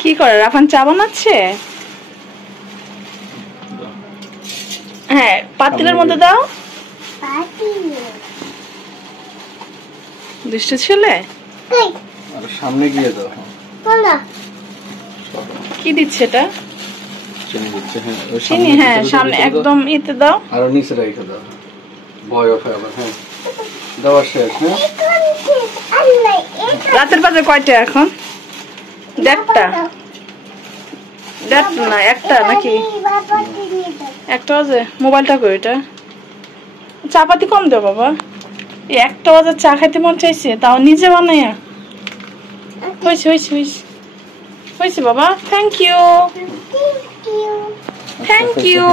কি করে রাফান চা বানাচ্ছে? হ্যাঁ, পাতিলের মধ্যে দাও। দুষ্ট ছেলে। সামনে গিয়ে দাও। কি দিচ্ছে এটা? চিনি দিচ্ছে। চিনি, হ্যাঁ সামনে একদম ইতে দাও। আর নিচে রেখে দাও। বয় অফ আবার। হ্যাঁ, দেওয়া শেষ। হ্যাঁ, রাতের বাজে কয়টা এখন? 1:30। 1:30 না, 1টা নাকি? 1টা বাজে। মোবাইলটা কই এটা? চা পাতি কম দাও বাবা। 1টা বাজে চা খাইতে মন চাইছে, তাও নিজে বানাইয়া। হয়েছে হয়েছে হয়েছে হয়েছে বাবা। Thank you thank you.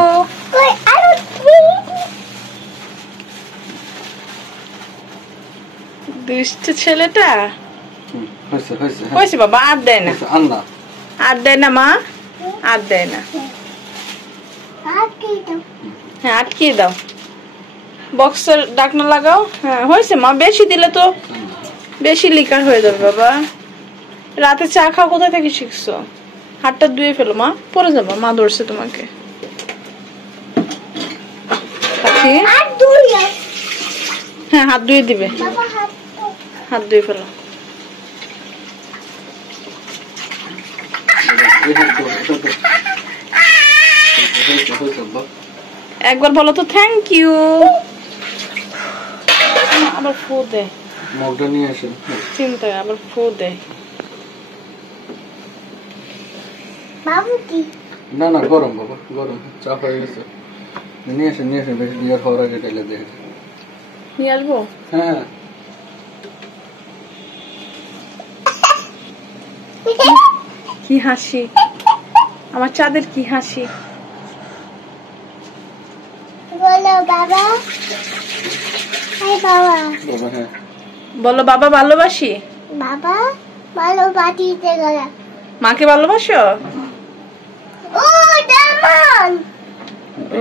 দুষ্ট ছেলেটা। হয়েছে বাবা, আর দেয় না। আর দেয় না মা, আর দেয় না। হ্যাঁ, আটকে দাও। বক্সের ঢাকনা লাগাও। হ্যাঁ হয়েছে মা, বেশি দিলে তো বেশি লিকার হয়ে যাবে বাবা। রাতে চা খাও কোথা থেকে শিখছো? হাতটা ধুয়ে ফেলো মা, পরে যাবো। মা ধরছে তোমাকে। হ্যাঁ, হাত ধুয়ে দিবে। হাত ধুয়ে ফেলো। একবার বলো তো থ্যাংক ইউ। আবার ফু দেয়। মগটা নিয়ে আসেন। চিন্তা, আবার ফু দেয়। না না, গরম বাবা, গরম। চা হয়ে গেছে। নিয়ে আসেন নিয়ে আসেন, বেশি বিয়ার হওয়ার আগে টেলে দেখে নিয়ে আসবো। হ্যাঁ, কি হাসি আমার চাঁদের, কি হাসি। বলো বাবা। হাই বাবা। বাবা হ্যাঁ বলো বাবা ভালোবাসি। বাবা ভালোবাসি গেল। মাকে ভালোবাসো? ও যেমন,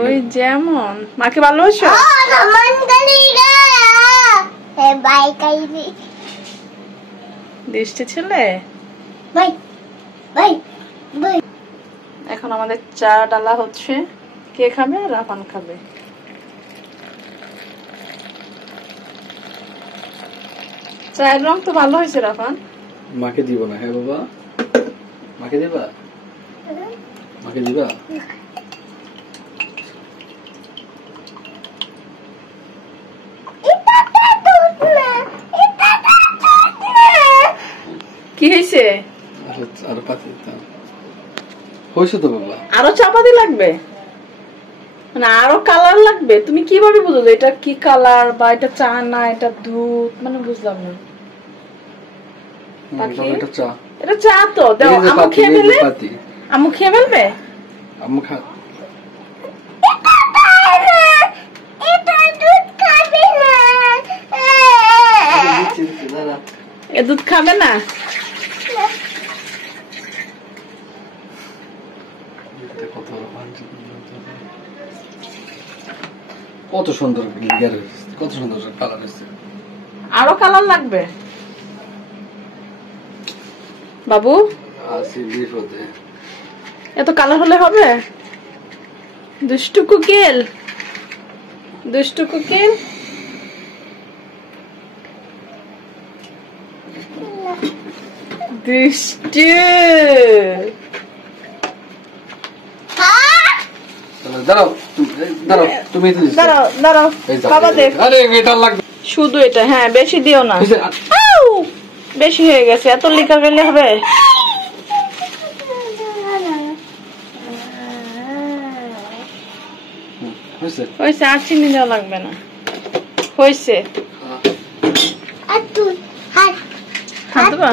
ওই যেমন মাকে ভালোবাসো? ও যেমন গলিগা হে বাই কাইবি। দুষ্ট ছেলে। Bye bye bye. এখন আমাদের চা ডালা হচ্ছে। কে খাবে? রাফান খাবে। চায়ের রং তো ভালো হয়েছে রাফান। মাকে দিব না। হ্যাঁ বাবা, মাকে দিবা? মাকে দিবা? কি হয়েছে? আরো পাতি হয়েছে তো বাবা। আরো চাপাতি লাগবে, মানে আরো কালার লাগবে। তুমি কিভাবে বুঝো এটা কি কালার, বা এটা চা না এটা দুধ? মানে বুঝলাম না। এটা চা। এটা চা তো দাও। আমু খেয়ে ফেলবে? আমু খেয়ে ফেলবে? আমু খা। এ দুধ খাবে না? কত সুন্দর, কত সুন্দর কালার এসেছে। আরো কালার লাগবে বাবু। এত কালার হলে হবে? দুষ্টু কুকিল, দুষ্টু কুকিল। দুষ্টু। দাঁড়াও দাঁড়াও, তুমি দাঁড়াও দাঁড়াও বাবা দেখ। আরে এটা লাগবে শুধু এটা। হ্যাঁ, বেশি দিও না, বেশি হয়ে গেছে। এত লিকার গেলে হবে? হয়েছে, আর চিনি দেওয়া লাগবে না। হয়েছে। হাত হাত দেবা?